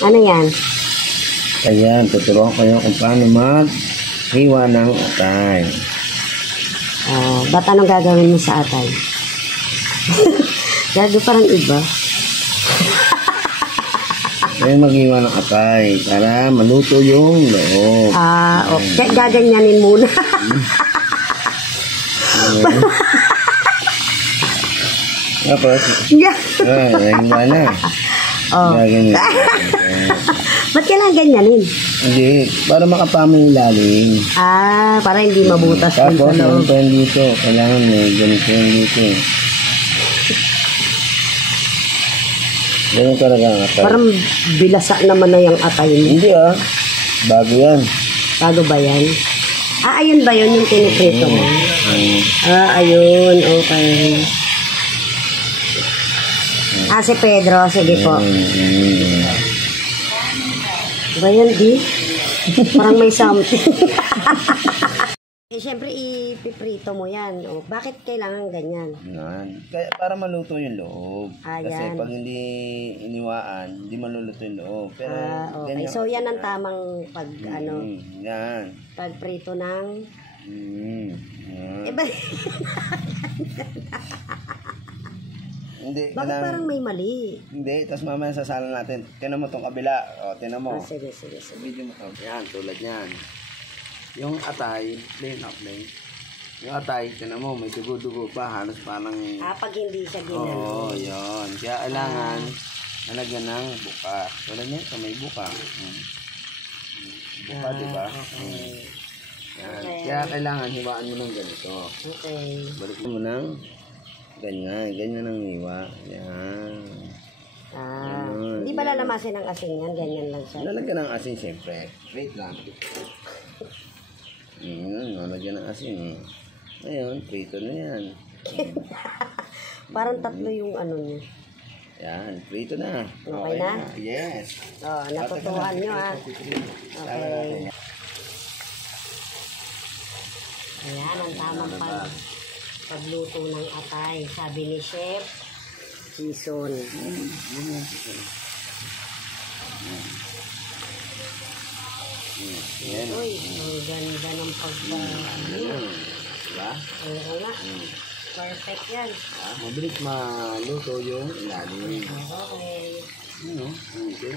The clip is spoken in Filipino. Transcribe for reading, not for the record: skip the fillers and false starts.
Ano yan? Ayan, tuturuan ko kayo kung paano maghiwa ng atay. Ba't anong gagawin mo sa atay? Gago parang iba. Ayan, maghiwa ng atay para maluto yung loob. Okay. Gaganyanin muna. Tapos, nahiwa na. Gaganyan. Ba't kailangan ganyanin? Hindi, para makapama yung lalim. Para hindi mabutas yung Tapos, loob. yung dito, kailangan may ganito yung dito. Ganun talaga ang atay. Parang bilasa naman na yung atay mo. Hindi bago yan. Bago ba yan? Ayun ba yun yung piniprito mo? Ayun, okay. Si Pedro, sige po. Ba yan, di? Parang may something. Siyempre, ipiprito mo yan. Bakit kailangan ganyan? Kaya para maluto yung loob. Kasi Yan. pag hindi iniwaan, hindi maluluto yung loob. Pero, okay. So, yan ang tamang yan. pagprito ng... Yan. Hindi. Bakit parang may mali? Hindi, tapos mamaya sasalan natin. Tinan mo tong kabila. Tinan mo. Sige. Video mo to. Yan, tulad yan. Yung atay, plain. Yung atay, tinan mo, may dugo-dugo pa. Halos parang... Pag hindi siya ginano. Oo, yun. Kaya kailangan nalagyan ng buka. Tulad niya, may buka. Buka, diba? Okay. Yan. Kaya kailangan hiwaan mo ng ganito. Okay. Balik mo ng ganyan ang hiwa. Yan. Hindi ba lalamasin ng asin yan? Ganyan lang siya. Lalagyan ng asin, siyempre. Wait lang. Lalagyan ng asin. Ngayon, prito na yan. Parang tatlo yung ano niya. Yan, prito na. Okay na? Yes. Natutuhan nyo Okay. Ayan, ang tamang pagluto ng atay. Sabi ni Chef Jason. Uy, ang ganda ng pagkaluto. Diba? Oo nga. Perfect yan. Mabilis maluto yung ilalim. Okay. Okay.